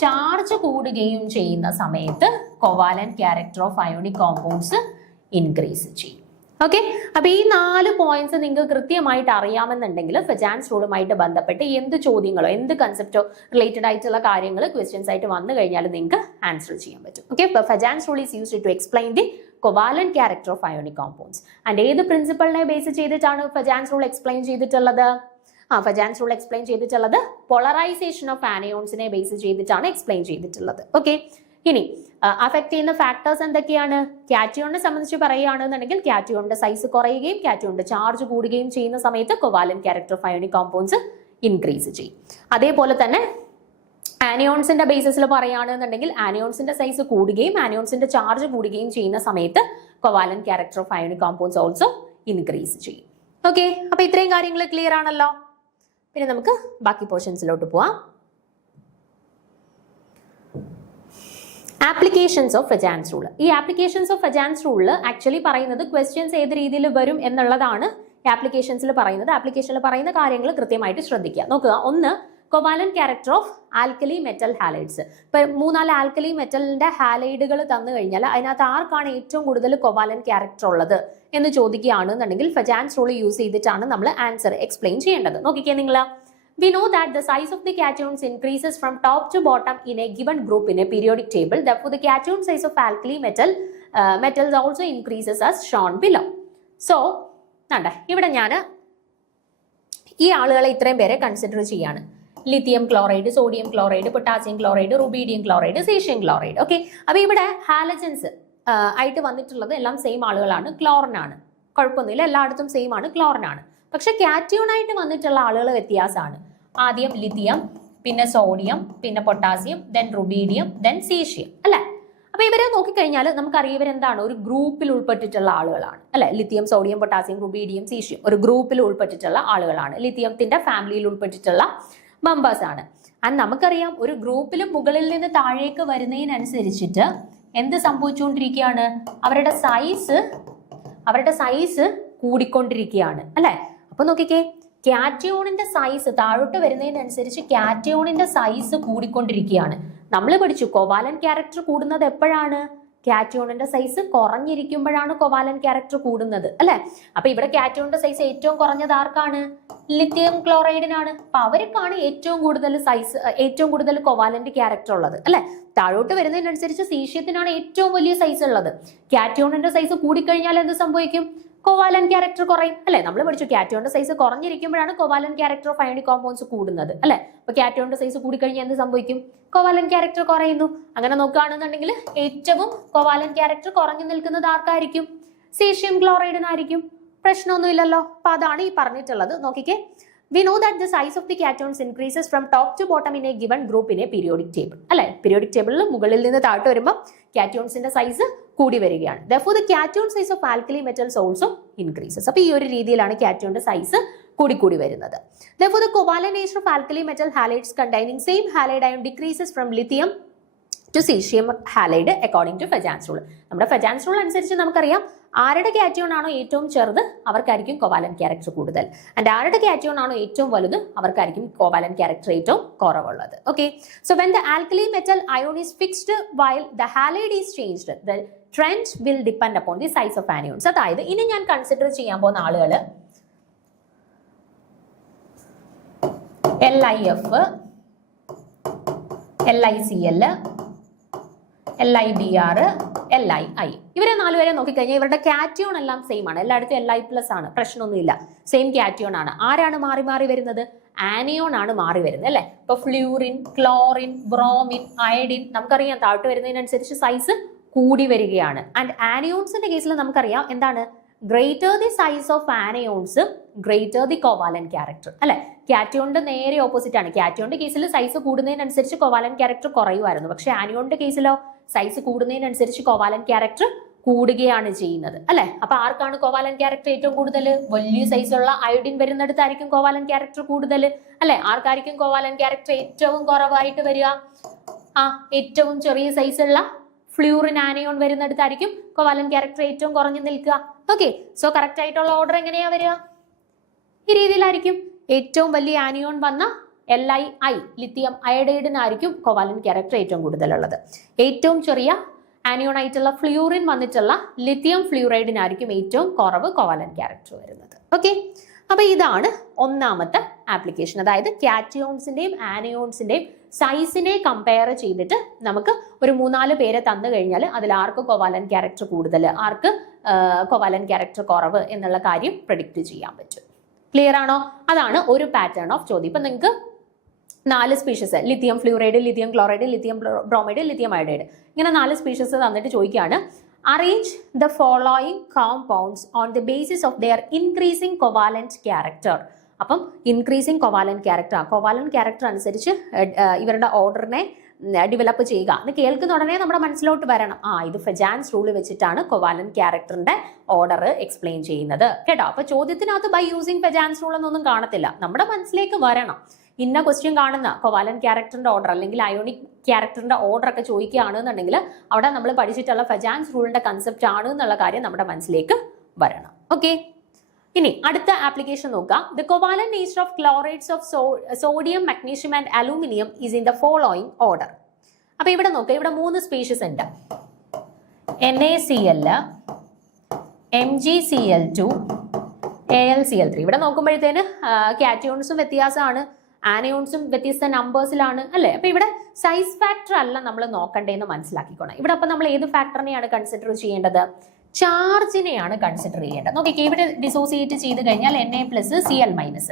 ചാർജ് കൂടുകയും ചെയ്യുന്ന സമയത്ത് covalent character of ionic compounds increase ചെയ്യും. ഓക്കെ, അപ്പൊ ഈ 4 പോയിന്റ്സ് നിങ്ങൾക്ക് കൃത്യമായിട്ട് അറിയാമെന്നുണ്ടെങ്കിൽ ഫെജാൻസ് റൂളുമായിട്ട് ബന്ധപ്പെട്ട് എന്ത് ചോദ്യങ്ങളോ എന്ത് കൺസെപ്റ്റോ റിലേറ്റഡ് ആയിട്ടുള്ള കാര്യങ്ങൾ ക്വസ്റ്റ്യൻസ് ആയിട്ട് വന്നു കഴിഞ്ഞാൽ നിങ്ങൾക്ക് ആൻസർ ചെയ്യാൻ പറ്റും. ഓക്കെ, ഇപ്പൊ Fajans rule is used to explain the covalent character of ionic compounds. And ഏത് പ്രിൻസിപ്പളിനെ ബേസ് ചെയ്തിട്ടാണ് ഫെജാൻസ് റൂൾ എക്സ്പ്ലെയിൻ ചെയ്തിട്ടുള്ളത്? ഫെജാൻസ് റൂൾ എക്സ്പ്ലെയിൻ ചെയ്തിട്ടുള്ളത് പോളറൈസേഷൻ ഓഫ് ആനയോൺസിനെ ബേസ് ചെയ്തിട്ടാണ് എക്സ്പ്ലെയിൻ ചെയ്തിട്ടുള്ളത്. ഓക്കെ, ഇനി അഫക്ട് ചെയ്യുന്ന ഫാക്ടേഴ്സ് എന്തൊക്കെയാണ്? കാറ്റയോണിനെ സംബന്ധിച്ച് പറയുകയാണെന്നുണ്ടെങ്കിൽ കാറ്റയോണിന്റെ സൈസ് കുറയുകയും കാറ്റയോണിന്റെ ചാർജ് കൂടുകയും ചെയ്യുന്ന സമയത്ത് covalent character of ionic compounds increase ചെയ്യും. അതേപോലെ തന്നെ ആനിയോൺസിന്റെ ബേസിസിൽ പറയുകയാണെന്നുണ്ടെങ്കിൽ ആനിയോൺസിന്റെ സൈസ് കൂടുകയും ആനിയോൺസിന്റെ ചാർജ് കൂടുകയും ചെയ്യുന്ന സമയത്ത് covalent character of ionic compounds also increase ചെയ്യും. ഓക്കെ, അപ്പൊ ഇത്രയും കാര്യങ്ങൾ ക്ലിയർ ആണല്ലോ. പിന്നെ നമുക്ക് ബാക്കി പോർഷൻസിലോട്ട് പോവാം. Applications of Fajans rule. ഈ ആപ്ലിക്കേഷൻസ് ഓഫ് ഫെജാൻസ് റൂളിൽ ആക്ച്വലി പറയുന്നത് ക്വസ്റ്റ്യൻസ് ഏത് രീതിയിൽ വരും എന്നുള്ളതാണ് ആപ്ലിക്കേഷൻസിൽ പറയുന്നത്. ആപ്ലിക്കേഷനിൽ പറയുന്ന കാര്യങ്ങൾ കൃത്യമായിട്ട് ശ്രദ്ധിക്കുക. നോക്കുക, ഒന്ന് covalent character of alkali metal halides. ഇപ്പൊ 3-4 ആൽക്കലി മെറ്റലിന്റെ ഹാലൈഡുകൾ തന്നു കഴിഞ്ഞാൽ അതിനകത്ത് ആർക്കാണ് ഏറ്റവും കൂടുതൽ കോവാലന്റ് ക്യാരക്ടർ ഉള്ളത് എന്ന് ചോദിക്കുകയാണെന്നുണ്ടെങ്കിൽ ഫെജാൻസ് റൂൾ യൂസ് ചെയ്തിട്ടാണ് നമ്മൾ ആൻസർ എക്സ്പ്ലെയിൻ ചെയ്യേണ്ടത്. നോക്കിക്കേ നിങ്ങൾ, we know that the size of the cations increases from top to bottom in a given group in a periodic table. Therefore, the cation size of alkali metals also increases as shown below. So, ഇവിടെ ഞാൻ ഈ ആളുകളെ ഇത്രയും പേരെ consider ചെയ്യാണ്. Lithium chloride, sodium chloride, potassium chloride, rubidium chloride, caesium chloride. Okay, അപ്പൊ ഇവിടെ halogens ആയിട്ട് വന്നിട്ടുള്ളത് എല്ലാം സെയിം ആളുകളാണ്, ക്ലോറിൻ ആണ്. കുഴപ്പമൊന്നുമില്ല, എല്ലായിടത്തും സെയിം ആണ്, ക്ലോറിൻ ആണ്. പക്ഷെ കാറ്റയോൺ ആയിട്ട് വന്നിട്ടുള്ള ആളുകൾ വ്യത്യാസമാണ്. ആദ്യം ലിത്തിയം, പിന്നെ സോഡിയം, പിന്നെ potassium, then rubidium, then caesium അല്ലെ. അപ്പൊ ഇവരെ നോക്കിക്കഴിഞ്ഞാൽ നമുക്കറിയാം ഇവരെന്താണ്, ഒരു ഗ്രൂപ്പിൽ ഉൾപ്പെട്ടിട്ടുള്ള ആളുകളാണ് അല്ലെ. Lithium, sodium, potassium, rubidium, caesium ഒരു ഗ്രൂപ്പിൽ ഉൾപ്പെട്ടിട്ടുള്ള ആളുകളാണ്. ലിത്തിയത്തിന്റെ ഫാമിലിയിൽ ഉൾപ്പെട്ടിട്ടുള്ള മെമ്പേഴ്സ് ആണ്. ആൻഡ് നമുക്കറിയാം ഒരു ഗ്രൂപ്പിൽ മുകളിൽ നിന്ന് താഴേക്ക് വരുന്നതിനനുസരിച്ചിട്ട് എന്ത് സംഭവിച്ചുകൊണ്ടിരിക്കുകയാണ്, അവരുടെ സൈസ് കൂടിക്കൊണ്ടിരിക്കുകയാണ് അല്ലെ. അപ്പൊ നോക്കിക്കേ, കാറ്റയോണിന്റെ സൈസ് താഴോട്ട് വരുന്നതിനനുസരിച്ച് കാറ്റയോണിന്റെ സൈസ് കൂടിക്കൊണ്ടിരിക്കുകയാണ്. നമ്മൾ പഠിച്ചു കോവാലന്റ് ക്യാരക്ടർ കൂടുന്നത് എപ്പോഴാണ്, കാറ്റയോണിന്റെ സൈസ് കുറഞ്ഞിരിക്കുമ്പോഴാണ് കോവാലന്റ് ക്യാരക്ടർ കൂടുന്നത് അല്ലെ. അപ്പൊ ഇവിടെ കാറ്റയോണിന്റെ സൈസ് ഏറ്റവും കുറഞ്ഞത് ആർക്കാണ്, ലിത്തിയം ക്ലോറൈഡിനാണ്. അപ്പൊ അവർക്കാണ് ഏറ്റവും കൂടുതൽ കോവാലന്റ് ക്യാരക്ടർ ഉള്ളത് അല്ലെ. താഴോട്ട് വരുന്നതിനനുസരിച്ച് സീഷ്യത്തിനാണ് ഏറ്റവും വലിയ സൈസ് ഉള്ളത്. കാറ്റയോണിന്റെ സൈസ് കൂടിക്കഴിഞ്ഞാൽ എന്ത് സംഭവിക്കും, കോവാലന്റ് ക്യാരക്ടർ കുറയും അല്ലെ. നമ്മൾ പഠിച്ചു കാറ്റയോണിന്റെ സൈസ് കുറഞ്ഞിരിക്കുമ്പോഴാണ് covalent character of ionic compounds കൂടുന്നത് അല്ലെ. അപ്പൊ കാറ്റയോണിന്റെ സൈസ് കൂടിക്കഴിഞ്ഞാൽ എന്ത് സംഭവിക്കും, കോവാലന്റ് ക്യാരക്ടർ കുറയുന്നു. അങ്ങനെ നോക്കുകയാണെന്നുണ്ടെങ്കിൽ ഏറ്റവും കോവാലന്റ് ക്യാരക്ടർ കുറഞ്ഞു നിൽക്കുന്നത് ആർക്കായിരിക്കും, സീഷ്യം ക്ലോറൈഡിനായിരിക്കും. പ്രശ്നമൊന്നുമില്ലല്ലോ. അപ്പൊ അതാണ് ഈ പറഞ്ഞിട്ടുള്ളത്. നോക്കിക്കേ, we know that the size of the cations increases from top to bottom in a given group in a periodic table അല്ലെ. പീരിയോഡിക് ടേബിളിൽ മുകളിൽ നിന്ന് താഴോട്ട് വരുമ്പോൾ കാറ്റയോൺസിന്റെ സൈസ് കൂടി വരികയാണ്. therefore the cation size of alkali metals also increases. അപ്പൊ ഈ ഒരു രീതിയിലാണ് കാറ്റയോണിന്റെ സൈസ് കൂടി വരുന്നത്. therefore the covalent nature of alkali metal halides containing same halide ion decreases from lithium to cesium halide according to Fajans rule. നമ്മുടെ Fajans rule അനുസരിച്ച് നമുക്കറിയാം ആരുടെ കാറ്റയോൺ ആണോ ഏറ്റവും ചെറുത് അവർക്കായിരിക്കും കോവാലന്റ് ക്യാരക്ടർ കൂടുതൽ, ആൻഡ് ആരുടെ കാറ്റയോൺ ആണോ ഏറ്റവും വലുത് അവർക്കായിരിക്കും കോവാലന്റ് ക്യാരക്ടർ ഏറ്റവും കുറവുള്ളത്. Okay, so when the alkali metal ion is fixed while the halide is changed the trend will depend upon the size of anions. അതായത് ഇനി ഞാൻ കൺസിഡർ ചെയ്യാൻ പോകുന്ന ആളുകൾ LiF, LiCl, LiBr, Lii ഇവരെ നാലുപേരെ നോക്കിക്കഴിഞ്ഞാൽ ഇവരുടെ കാറ്റയോൺ എല്ലാം സെയിം ആണ്. എല്ലായിടത്തും Li+ ആണ്, പ്രശ്നമൊന്നുമില്ല, സെയിം കാറ്റയോൺ ആണ്. ആരാണ് മാറി വരുന്നത്, ആനിയോൺ ആണ് മാറി വരുന്നത് അല്ലെ. ഇപ്പൊ ഫ്ലൂറിൻ, ക്ലോറിൻ, ബ്രോമിൻ, അയഡിൻ നമുക്കറിയാം താഴോട്ട് വരുന്നതിനനുസരിച്ച് സൈസ് കൂടി വരികയാണ്. ആൻഡ് ആനിയോൺസിന്റെ കേസിൽ നമുക്കറിയാം എന്താണ്, greater the size of anions greater the covalent character അല്ലെ. കാറ്റയോണിന്റെ നേരെ ഓപ്പോസിറ്റ് ആണ്. കാറ്റയോണിന്റെ കേസിൽ സൈസ് കൂടുന്നതിനനുസരിച്ച് കോവാലന്റ് ക്യാരക്ടർ കുറയുമായിരുന്നു. പക്ഷെ ആനിയോണിന്റെ കേസിലോ സൈസ് കൂടുന്നതിനനുസരിച്ച് കോവാലന്റ് ക്യാരക്ടർ കൂടുകയാണ് ചെയ്യുന്നത് അല്ലെ. അപ്പൊ ആർക്കാണ് കോവാലന്റ് ക്യാരക്ടർ ഏറ്റവും കൂടുതൽ, വലിയ സൈസുള്ള അയോഡിൻ വരുന്നിടത്തായിരിക്കും കോവാലന്റ് ക്യാരക്ടർ കൂടുതൽ അല്ലെ. ആർക്കായിരിക്കും കോവാലന്റ് ക്യാരക്ടർ ഏറ്റവും കുറവായിട്ട് വരിക, ഏറ്റവും ചെറിയ സൈസുള്ള ഫ്ലൂറിൻ ആനയോൺ വരുന്നിടത്തായിരിക്കും കോവാലന്റ് ക്യാരക്ടർ ഏറ്റവും കുറഞ്ഞു നിൽക്കുക. ഓക്കെ, സോ കറക്റ്റ് ആയിട്ടുള്ള ഓർഡർ എങ്ങനെയാ വരിക, ഈ രീതിയിലായിരിക്കും. ഏറ്റവും വലിയ ആനിയോൺ വന്ന Li ലിത്തിയം അയഡൈഡിനായിരിക്കും കോവാലന്റ് ക്യാരക്ടർ ഏറ്റവും കൂടുതലുള്ളത്. ഏറ്റവും ചെറിയ ആനിയോൺ ആയിട്ടുള്ള ഫ്ലൂറിൻ വന്നിട്ടുള്ള ലിത്തിയം ഫ്ലൂറൈഡിനായിരിക്കും ഏറ്റവും കുറവ് കോവാലന്റ് ക്യാരക്ടർ വരുന്നത്. ഓക്കെ, അപ്പൊ ഇതാണ് ഒന്നാമത്തെ ആപ്ലിക്കേഷൻ. അതായത് കാറ്റയോൺസിന്റെയും ആനിയോൺസിന്റെയും സൈസിനെ കമ്പയർ ചെയ്തിട്ട് നമുക്ക് ഒരു 3-4 പേരെ തന്നു കഴിഞ്ഞാൽ അതിൽ ആർക്ക് കോവാലന്റ് ക്യാരക്ടർ കൂടുതൽ, ആർക്ക് കോവാലന്റ് ക്യാരക്ടർ കുറവ് എന്നുള്ള കാര്യം പ്രെഡിക്റ്റ് ചെയ്യാൻ പറ്റും. ക്ലിയർ ആണോ? അതാണ് ഒരു പാറ്റേൺ ഓഫ് ചോദ്യം. ഇപ്പൊ നിങ്ങൾക്ക് 4 species, lithium fluoride, lithium chloride, lithium bromide, lithium iodide, ഇങ്ങനെ 4 സ്പീഷീസ് തന്നിട്ട് ചോദിക്കുകയാണ്, arrange the following compounds on the basis of their increasing covalent character. അപ്പം ഇൻക്രീസിംഗ് കോവാലന്റ് ക്യാരക്ടർ അനുസരിച്ച് ഇവരുടെ ഓർഡറിനെ ഡെവലപ്പ് ചെയ്യുക എന്ന് കേൾക്കുന്ന ഉടനെ നമ്മുടെ മനസ്സിലോട്ട് വരണം, ഇത് ഫജാൻസ് റൂൾ വെച്ചിട്ടാണ് കോവാലന്റ് ക്യാരക്ടറിന്റെ ഓർഡർ എക്സ്പ്ലെയിൻ ചെയ്യുന്നത് കേട്ടോ. അപ്പൊ ചോദ്യത്തിനകത്ത് ബൈ യൂസിങ് ഫജാൻസ് റൂൾ എന്നൊന്നും കാണത്തില്ല, നമ്മുടെ മനസ്സിലേക്ക് വരണം. ഇന്ന ക്വസ്റ്റ്യൻ കാണുന്ന കോവാലന്റ് ക്യാരക്ടറിന്റെ ഓർഡർ അല്ലെങ്കിൽ അയോണിക് ക്യാരക്ടറിന്റെ ഓർഡർ ഒക്കെ ചോദിക്കുകയാണെന്നുണ്ടെങ്കിൽ അവിടെ നമ്മൾ പഠിച്ചിട്ടുള്ള ഫജാൻസ് റൂളിന്റെ കൺസെപ്റ്റ് ആണ് എന്നുള്ള കാര്യം നമ്മുടെ മനസ്സിലേക്ക് വരണം. ഓക്കെ, ഇനി അടുത്ത ആപ്ലിക്കേഷൻ നോക്കാം. The covalent nature of chlorides of sodium, magnesium and aluminium is in the following order. അപ്പൊ ഇവിടെ നോക്കാം, ഇവിടെ 3 സ്പീഷീസ് ഉണ്ട്, NaCl, MgCl2, AlCl3. ഇവിടെ നോക്കുമ്പോഴത്തേന് കാറ്റയോൺസും വ്യത്യാസമാണ്, ആനയോൺസും വ്യത്യസ്ത നമ്പേഴ്സിലാണ് അല്ലെ. അപ്പൊ ഇവിടെ സൈസ് ഫാക്ടർ അല്ല നമ്മൾ നോക്കണ്ടേന്ന് മനസ്സിലാക്കിക്കോണം. ഇവിടെ അപ്പൊ നമ്മൾ ഏത് ഫാക്ടറിനെയാണ് കൺസിഡർ ചെയ്യേണ്ടത്, ചാർജിനെയാണ് കൺസിഡർ ചെയ്യേണ്ടത്. നോക്കിക്കേ, ഇവിടെ ഡിസോസിയേറ്റ് ചെയ്ത് കഴിഞ്ഞാൽ Na+Cl-.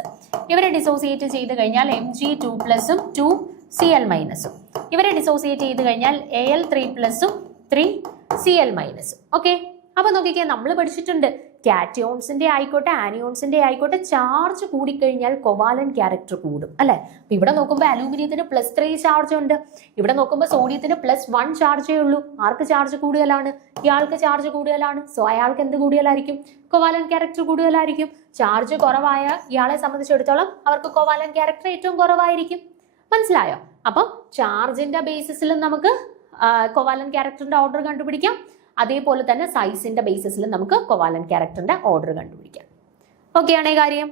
ഇവരെ ഡിസോസിയേറ്റ് ചെയ്ത് കഴിഞ്ഞാൽ Mg2+ഉം 2Cl-. ഇവരെ ഡിസോസിയേറ്റ് ചെയ്ത് കഴിഞ്ഞാൽ Al3+ഉം 3Cl-. ഓക്കെ, അപ്പൊ നോക്കിക്കേ, നമ്മൾ പഠിച്ചിട്ടുണ്ട് കാറ്റയോൺസിന്റെ ആയിക്കോട്ടെ ആനിയോൺസിന്റെ ആയിക്കോട്ടെ ചാർജ് കൂടിക്കഴിഞ്ഞാൽ കൊവാലന്റ് ക്യാരക്ടർ കൂടും അല്ലെ. അപ്പൊ ഇവിടെ നോക്കുമ്പോൾ അലൂമിനിയത്തിന് +3 ചാർജ് ഉണ്ട്, ഇവിടെ നോക്കുമ്പോൾ സോഡിയത്തിന് +1 ചാർജേ ഉള്ളൂ. ആർക്ക് ചാർജ് കൂടുതലാണ്? ഇയാൾക്ക് ചാർജ് കൂടുതലാണ്. സോ അയാൾക്ക് എന്ത് കൂടുതലായിരിക്കും? കൊവാലന്റ് ക്യാരക്ടർ കൂടുതലായിരിക്കും. ചാർജ് കുറവായ ഇയാളെ സംബന്ധിച്ചിടത്തോളം അവർക്ക് കൊവാലന്റ് ക്യാരക്ടർ ഏറ്റവും കുറവായിരിക്കും. മനസ്സിലായോ? അപ്പൊ ചാർജിന്റെ ബേസിസിൽ നമുക്ക് കൊവാലന്റ് ക്യാരക്ടറിന്റെ ഓർഡർ കണ്ടുപിടിക്കാം. അതേപോലെ തന്നെ സൈസിന്റെ ബേസിസിൽ നമുക്ക് കൊവാലന്റ് ക്യാരക്ടറിന്റെ ഓർഡർ കണ്ടുപിടിക്കാം. ഓക്കെ ആണേ കാര്യം?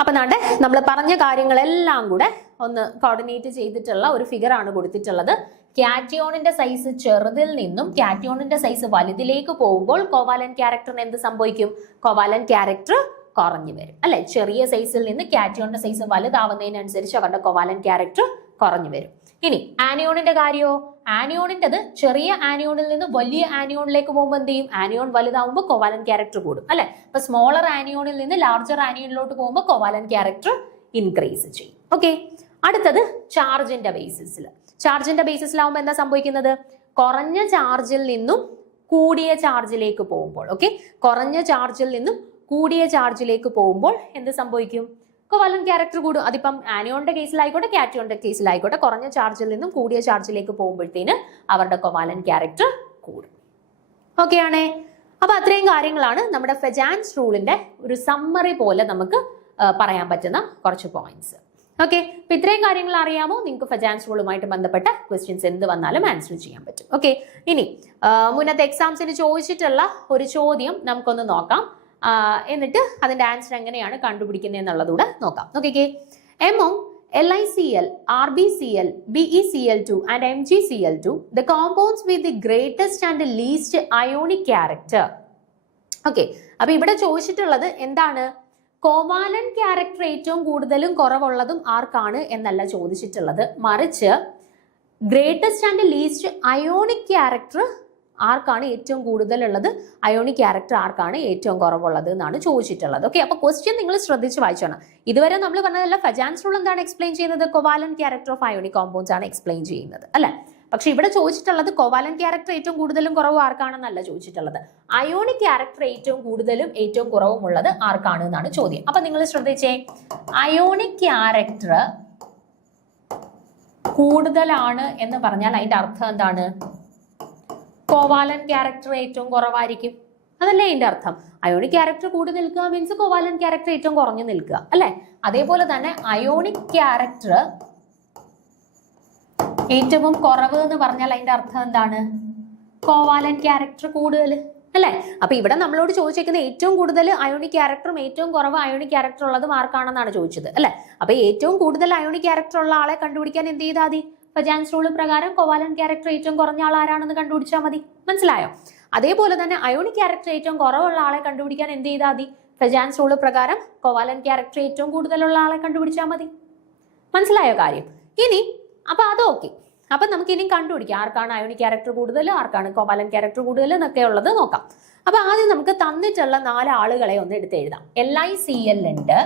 അപ്പൊ നാട്ടെ നമ്മൾ പറഞ്ഞ കാര്യങ്ങളെല്ലാം കൂടെ ഒന്ന് കോർഡിനേറ്റ് ചെയ്തിട്ടുള്ള ഒരു ഫിഗർ ആണ് കൊടുത്തിട്ടുള്ളത്. കാറ്റിയോണിന്റെ സൈസ് ചെറുതിൽ നിന്നും കാറ്റിയോണിന്റെ സൈസ് വലുതിലേക്ക് പോകുമ്പോൾ കൊവാലന്റ് ക്യാരക്ടറിന് എന്ത് സംഭവിക്കും? കൊവാലന്റ് ക്യാരക്ടർ കുറഞ്ഞു വരും അല്ലെ. ചെറിയ സൈസിൽ നിന്ന് കാറ്റിയോണിന്റെ സൈസ് വലുതാവുന്നതിനനുസരിച്ച് അവരുടെ കൊവാലന്റ് ക്യാരക്ടർ കുറഞ്ഞു വരും. ഇനി ആനിയോണിന്റെ കാര്യമോ? ആനിയോണിൻ്റെത് ചെറിയ ആനിയോണിൽ നിന്ന് വലിയ ആനിയോണിലേക്ക് പോകുമ്പോൾ എന്ത് ചെയ്യും? ആനിയോൺ വലുതാവുമ്പോൾ കൊവാലന്റ് ക്യാരക്ടർ കൂടും അല്ലെ. അപ്പൊ സ്മോളർ ആനിയോണിൽ നിന്ന് ലാർജർ ആനിയോണിലോട്ട് പോകുമ്പോൾ കൊവാലന്റ് ക്യാരക്ടർ ഇൻക്രീസ് ചെയ്യും. ഓക്കെ, അടുത്തത് ചാർജിന്റെ ബേസിസിൽ. ചാർജിന്റെ ബേസിസിലാവുമ്പോൾ എന്താ സംഭവിക്കുന്നത്? കുറഞ്ഞ ചാർജിൽ നിന്നും കൂടിയ ചാർജിലേക്ക് പോകുമ്പോൾ, ഓക്കെ, കുറഞ്ഞ ചാർജിൽ നിന്നും കൂടിയ ചാർജിലേക്ക് പോകുമ്പോൾ എന്ത് സംഭവിക്കും? കൊവാലന്റ് ക്യാരക്ടർ കൂടും. അതിപ്പം ആനിയോണിന്റെ കേസിലായിക്കോട്ടെ കാറ്റിയോണിന്റെ കേസിലായിക്കോട്ടെ കുറഞ്ഞ ചാർജിൽ നിന്നും കൂടിയ ചാർജിലേക്ക് പോകുമ്പോഴത്തേന് അവരുടെ കൊവാലന്റ് ക്യാരക്ടർ കൂടും. ഓക്കെ ആണേ? അപ്പൊ അത്രയും കാര്യങ്ങളാണ് നമ്മുടെ ഫെജാൻസ് റൂളിന്റെ ഒരു സമ്മറി പോലെ നമുക്ക് പറയാൻ പറ്റുന്ന കുറച്ച് പോയിന്റ്സ്. ഓക്കെ, അപ്പൊ ഇത്രയും കാര്യങ്ങൾ അറിയാമോ? നിങ്ങൾക്ക് ഫെജാൻസ് റൂളുമായിട്ട് ബന്ധപ്പെട്ട ക്വസ്റ്റ്യൻസ് എന്ത് വന്നാലും ആൻസർ ചെയ്യാൻ പറ്റും. ഓക്കെ, ഇനി മുന്നത്തെ എക്സാംസിന് ചോദിച്ചിട്ടുള്ള ഒരു ചോദ്യം നമുക്കൊന്ന് നോക്കാം. എന്നിട്ട് അതിന്റെ ആൻസർ എങ്ങനെയാണ് കണ്ടുപിടിക്കുന്നത് എന്നുള്ളതൂടെ നോക്കാം. നോക്കിക്കേ, among LiCl, RbCl, BeCl2 and MgCl2, the compounds with the greatest and least ionic character. Okay, അപ്പൊ ഇവിടെ ചോദിച്ചിട്ടുള്ളത് എന്താണ്? കോവാലന്റ് ക്യാരക്ടർ ഏറ്റവും കൂടുതലും കുറവുള്ളതും ആർക്കാണ് എന്നല്ല ചോദിച്ചിട്ടുള്ളത്, മറിച്ച് greatest and least ionic character ആർക്കാണ് ഏറ്റവും കൂടുതലുള്ളത്, അയോണിക് ക്യാരക്ടർ ആർക്കാണ് ഏറ്റവും കുറവുള്ളത് എന്നാണ് ചോദിച്ചിട്ടുള്ളത്. ഓക്കെ, അപ്പൊ ക്വസ്റ്റ്യൻ നിങ്ങൾ ശ്രദ്ധിച്ച് വായിച്ചോണം. ഇതുവരെ നമ്മൾ പറഞ്ഞതല്ല, ഫെജാൻസ് റൂൾ എന്താണ് എക്സ്പ്ലെയിൻ ചെയ്യുന്നത്? Covalent character of ionic compounds ആണ് എക്സ്പ്ലെയിൻ ചെയ്യുന്നത് അല്ലെ. പക്ഷെ ഇവിടെ ചോദിച്ചിട്ടുള്ളത് കോവാലന്റ് ക്യാരക്ടർ ഏറ്റവും കൂടുതലും കുറവും ആർക്കാണെന്നല്ല ചോദിച്ചിട്ടുള്ളത്, അയോണിക് ക്യാരക്ടർ ഏറ്റവും കൂടുതലും ഏറ്റവും കുറവും ഉള്ളത് ആർക്കാണ് എന്നാണ് ചോദ്യം. അപ്പൊ നിങ്ങൾ ശ്രദ്ധിച്ചേ, അയോണിക് ക്യാരക്ടർ കൂടുതലാണ് എന്ന് പറഞ്ഞാൽ അതിന്റെ അർത്ഥം എന്താണ്? കോവാലന്റ് ക്യാരക്ടർ ഏറ്റവും കുറവായിരിക്കും, അതല്ലേ അതിന്റെ അർത്ഥം. അയോണിക് ക്യാരക്ടർ കൂടി നിൽക്കുക മീൻസ് കോവാലന്റ് ക്യാരക്ടർ ഏറ്റവും കുറഞ്ഞു നിൽക്കുക അല്ലെ. അതേപോലെ തന്നെ അയോണിക് ക്യാരക്ടർ ഏറ്റവും കുറവ് എന്ന് പറഞ്ഞാൽ അതിന്റെ അർത്ഥം എന്താണ്? കോവാലന്റ് ക്യാരക്ടർ കൂടുതൽ അല്ലെ. അപ്പൊ ഇവിടെ നമ്മളോട് ചോദിച്ചേക്കുന്ന ഏറ്റവും കൂടുതൽ അയോണിക് ക്യാരക്ടറും ഏറ്റവും കുറവ് അയോണിക് ക്യാരക്ടർ ഉള്ളതും ആർക്കാണെന്നാണ് ചോദിച്ചത് അല്ലെ. അപ്പൊ ഏറ്റവും കൂടുതൽ അയോണിക് ക്യാരക്ടർ ഉള്ള ആളെ കണ്ടുപിടിക്കാൻ എന്ത് ചെയ്താൽ മതി? ഫെജാൻസ് റൂൾ പ്രകാരം കോവാലന്റ് ക്യാരക്ടർ ഏറ്റവും കുറഞ്ഞ ആൾ ആരാണെന്ന് കണ്ടുപിടിച്ചാൽ മതി. മനസ്സിലായോ? അതേപോലെ തന്നെ അയോണിക് ക്യാരക്ടർ ഏറ്റവും കുറവുള്ള ആളെ കണ്ടുപിടിക്കാൻ എന്ത് ചെയ്താൽ മതി? ഫെജാൻസ് റൂൾ പ്രകാരം കോവാലന്റ് ക്യാരക്ടർ ഏറ്റവും കൂടുതലുള്ള ആളെ കണ്ടുപിടിച്ചാൽ മതി. മനസ്സിലായോ കാര്യം? ഇനി അപ്പൊ അത് ഓക്കെ. അപ്പൊ നമുക്ക് ഇനി കണ്ടുപിടിക്കാം ആർക്കാണ് അയോണിക് ക്യാരക്ടർ കൂടുതൽ, ആർക്കാണ് കോവാലന്റ് ക്യാരക്ടർ കൂടുതൽ എന്നൊക്കെ ഉള്ളത് നോക്കാം. അപ്പൊ ആദ്യം നമുക്ക് തന്നിട്ടുള്ള 4 ആളുകളെ ഒന്ന് എടുത്ത് എഴുതാം. LiCl ഉണ്ട്,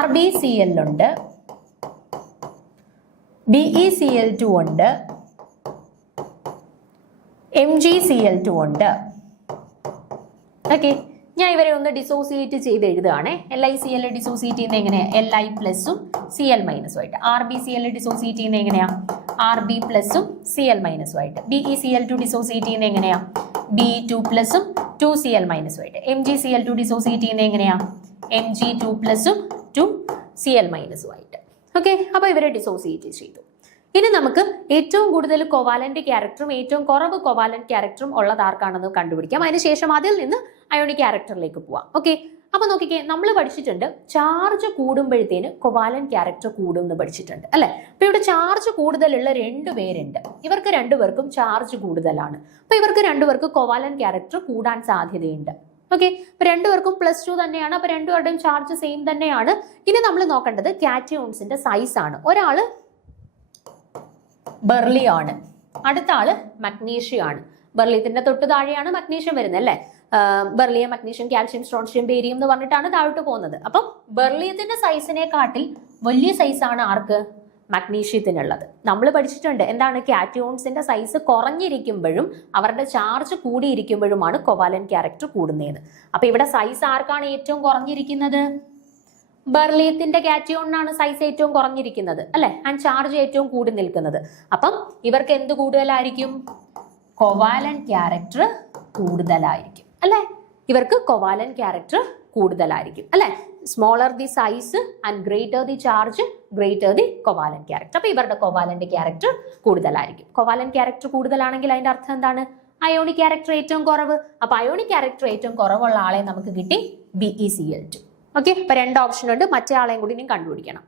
RbCl ഉണ്ട്, BeCl2 ഉണ്ട്, MgCl2 ഉണ്ട്. ഓക്കെ, ഞാൻ ഇവരെ ഒന്ന് ഡിസോസിയേറ്റ് ചെയ്ത് എഴുതുകയാണെ. LiCl ഡിസോസിയേറ്റ് ചെയ്യുന്നത് എങ്ങനെയാ? Li പ്ലസും Cl മൈനസും ആയിട്ട്. RbCl ഡിസോസിയേറ്റ് ചെയ്യുന്നത് എങ്ങനെയാ? Rb പ്ലസും Cl മൈനസും ആയിട്ട്. BeCl2 ഡിസോസിയേറ്റ് ചെയ്യുന്നത് എങ്ങനെയാ? B2 പ്ലസും 2Cl മൈനസും ആയിട്ട്. MgCl2 ഡിസോസിയേറ്റ് ചെയ്യുന്നത് എങ്ങനെയാ? Mg2 പ്ലസും 2Cl മൈനസും ആയിട്ട്. ഓക്കെ, അപ്പൊ ഇവരെ ഡിസോസിയേറ്റ് ചെയ്തു. ഇനി നമുക്ക് ഏറ്റവും കൂടുതൽ കോവാലന്റ് ക്യാരക്ടറും ഏറ്റവും കുറവ് കോവാലന്റ് ക്യാരക്ടറും ഉള്ളത് ആർക്കാണെന്ന് കണ്ടുപിടിക്കാം. അതിനുശേഷം അതിൽ നിന്ന് അയോണിക് ക്യാരക്ടറിലേക്ക് പോവാം. ഓക്കെ, അപ്പൊ നോക്കിക്കേ, നമ്മൾ പഠിച്ചിട്ടുണ്ട് ചാർജ് കൂടുമ്പോഴത്തേന് കോവാലന്റ് ക്യാരക്ടർ കൂടും എന്ന് പഠിച്ചിട്ടുണ്ട് അല്ലെ. അപ്പൊ ഇവിടെ ചാർജ് കൂടുതലുള്ള 2 പേരുണ്ട്. ഇവർക്ക് 2 പേർക്കും ചാർജ് കൂടുതലാണ്. അപ്പൊ ഇവർക്ക് 2 പേർക്ക് കോവാലന്റ് ക്യാരക്ടർ കൂടാൻ സാധ്യതയുണ്ട്. ഓക്കെ, അപ്പൊ 2 പേർക്കും +2 തന്നെയാണ്. അപ്പൊ 2 പേരുടെയും ചാർജ് സെയിം തന്നെയാണ്. ഇനി നമ്മൾ നോക്കേണ്ടത് കാറ്റയോൺസിന്റെ സൈസ് ആണ്. ഒരാള് ബെർലിയാണ്, അടുത്ത ആള് മഗ്നീഷ്യം ആണ്. ബെർലിയത്തിന്റെ തൊട്ട് താഴെയാണ് മഗ്നീഷ്യം വരുന്നത് അല്ലേ. Beryllium, magnesium, calcium, strontium, barium എന്ന് പറഞ്ഞിട്ടാണ് താഴോട്ട് പോകുന്നത്. അപ്പം ബെർലിയത്തിന്റെ സൈസിനെക്കാട്ടിൽ വലിയ സൈസാണ് ആർക്ക്? മഗ്നീഷ്യത്തിനുള്ളത്. നമ്മൾ പഠിച്ചിട്ടുണ്ട് എന്താണ്, കാറ്റയോൺസിന്റെ സൈസ് കുറഞ്ഞിരിക്കുമ്പോഴും അവരുടെ ചാർജ് കൂടിയിരിക്കുമ്പോഴുമാണ് കൊവാലന്റ് ക്യാരക്ടർ കൂടുന്നതെന്ന്. അപ്പൊ ഇവിടെ സൈസ് ആർക്കാണ് ഏറ്റവും കുറഞ്ഞിരിക്കുന്നത്? ബെർലിയത്തിന്റെ കാറ്റയോണിനാണ് സൈസ് ഏറ്റവും കുറഞ്ഞിരിക്കുന്നത് അല്ലെ, ആൻഡ് ചാർജ് ഏറ്റവും കൂടി നിൽക്കുന്നത്. അപ്പം ഇവർക്ക് എന്ത് കൂടുതലായിരിക്കും? കൊവാലന്റ് ക്യാരക്ടർ കൂടുതലായിരിക്കും അല്ലെ. ഇവർക്ക് കൊവാലന്റ് ക്യാരക്ടർ കൂടുതലായിരിക്കും അല്ലെ. Smaller the size and greater the charge, greater the covalent character. അപ്പൊ ഇവരുടെ കൊവാലന്റ് ക്യാരക്ടർ കൂടുതലായിരിക്കും. കൊവാലന്റ് ക്യാരക്ടർ കൂടുതലാണെങ്കിൽ അതിന്റെ അർത്ഥം എന്താണ്? അയോണിക് ക്യാരക്ടർ ഏറ്റവും കുറവ്. അപ്പൊ അയോണിക് ക്യാരക്ടർ ഏറ്റവും കുറവുള്ള ആളെ നമുക്ക് കിട്ടി BeCl2. ഓക്കെ, അപ്പൊ രണ്ട് ഓപ്ഷൻ ഉണ്ട്, മറ്റേ ആളെയും കൂടി ഇനി കണ്ടുപിടിക്കണം.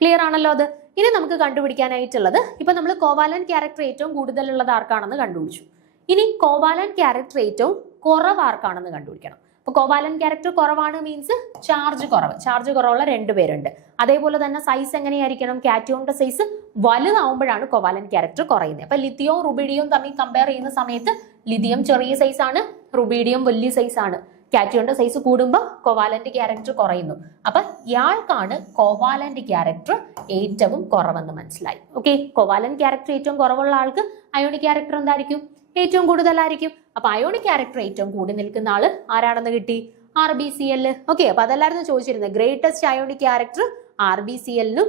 ക്ലിയർ ആണല്ലോ അത്. ഇനി നമുക്ക് കണ്ടുപിടിക്കാനായിട്ടുള്ളത്, ഇപ്പൊ നമ്മൾ കോവാലന്റ് ക്യാരക്ടർ ഏറ്റവും കൂടുതലുള്ളത് ആർക്കാണെന്ന് കണ്ടുപിടിച്ചു. ഇനി കോവാലന്റ് ക്യാരക്ടർ ഏറ്റവും കുറവ് ആർക്കാണെന്ന് കണ്ടുപിടിക്കണം. അപ്പൊ കോവാലന്റ് ക്യാരക്ടർ കുറവാണ് മീൻസ് ചാർജ് കുറവ്. ചാർജ് കുറവുള്ള രണ്ടുപേരുണ്ട്. അതേപോലെ തന്നെ സൈസ് എങ്ങനെയായിരിക്കണം? കാറ്റയോണിന്റെ സൈസ് വലുതാവുമ്പോഴാണ് കോവാലന്റ് ക്യാരക്ടർ കുറയുന്നത്. അപ്പൊ ലിഥിയവും റുബീഡിയവും തമ്മിൽ കമ്പയർ ചെയ്യുന്ന സമയത്ത് ലിഥിയം ചെറിയ സൈസ് ആണ്, റുബീഡിയം വലിയ സൈസ് ആണ്. കാറ്റയോണിന്റെ സൈസ് കൂടുമ്പോൾ കോവാലന്റ് ക്യാരക്ടർ കുറയുന്നു. അപ്പൊ ഇയാൾക്കാണ് കോവാലന്റ് ക്യാരക്ടർ ഏറ്റവും കുറവെന്ന് മനസ്സിലായി. ഓക്കെ, കോവാലന്റ് ക്യാരക്ടർ ഏറ്റവും കുറവുള്ള ആൾക്ക് അയോണിക് ക്യാരക്ടർ എന്തായിരിക്കും? ഏറ്റവും കൂടുതലായിരിക്കും. അപ്പൊ അയോണിക് ക്യാരക്ടർ ഏറ്റവും കൂടി നിൽക്കുന്ന ആള് ആരാണെന്ന് കിട്ടി? RBCl. ഓക്കെ, അപ്പൊ അതല്ലായിരുന്നു ചോദിച്ചിരുന്നത്. ഗ്രേറ്റസ്റ്റ് അയോണിക് ക്യാരക്ടർ RBCl-നും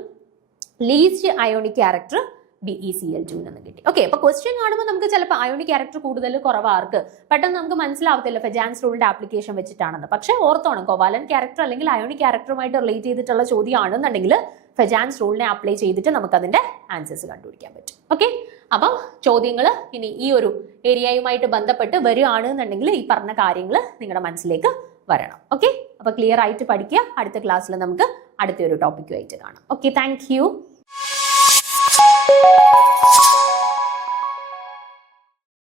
ലീസ്റ്റ് അയോണിക് ക്യാരക്ടർ BeCl2 എന്ന് കിട്ടി. ഓക്കെ, അപ്പൊ ക്വസ്റ്റ്യൻ കാണുമ്പോൾ നമുക്ക് ചിലപ്പോൾ അയോണിക് ക്യാരക്ടർ കൂടുതൽ കുറവാർക്ക് പെട്ടെന്ന് നമുക്ക് മനസ്സിലാവത്തില്ല ഫെജാൻസ് റൂളിന്റെ ആപ്ലിക്കേഷൻ വെച്ചിട്ടാണെന്ന്. പക്ഷെ ഓർത്തോണം, കോവാലന്റ് ക്യാരക്ടർ അല്ലെങ്കിൽ അയോണിക് ക്യാരക്ടറുമായിട്ട് റിലേറ്റ് ചെയ്തിട്ടുള്ള ചോദ്യമാണെന്നുണ്ടെങ്കിൽ ഫെജാൻസ് റൂളിനെ അപ്ലൈ ചെയ്തിട്ട് നമുക്ക് അതിന്റെ ആൻസേഴ്സ് കണ്ടുപിടിക്കാൻ പറ്റും. ഓക്കെ, അപ്പം ചോദ്യങ്ങൾ ഇനി ഈ ഒരു ഏരിയയുമായിട്ട് ബന്ധപ്പെട്ട് വരികയാണെന്നുണ്ടെങ്കിൽ ഈ പറഞ്ഞ കാര്യങ്ങൾ നിങ്ങളുടെ മനസ്സിലേക്ക് വരണം. ഓക്കെ, അപ്പൊ ക്ലിയർ ആയിട്ട് പഠിക്കുക. അടുത്ത ക്ലാസ്സിൽ നമുക്ക് അടുത്തൊരു ടോപ്പിക്കുമായിട്ട് കാണാം. Okay, thank you.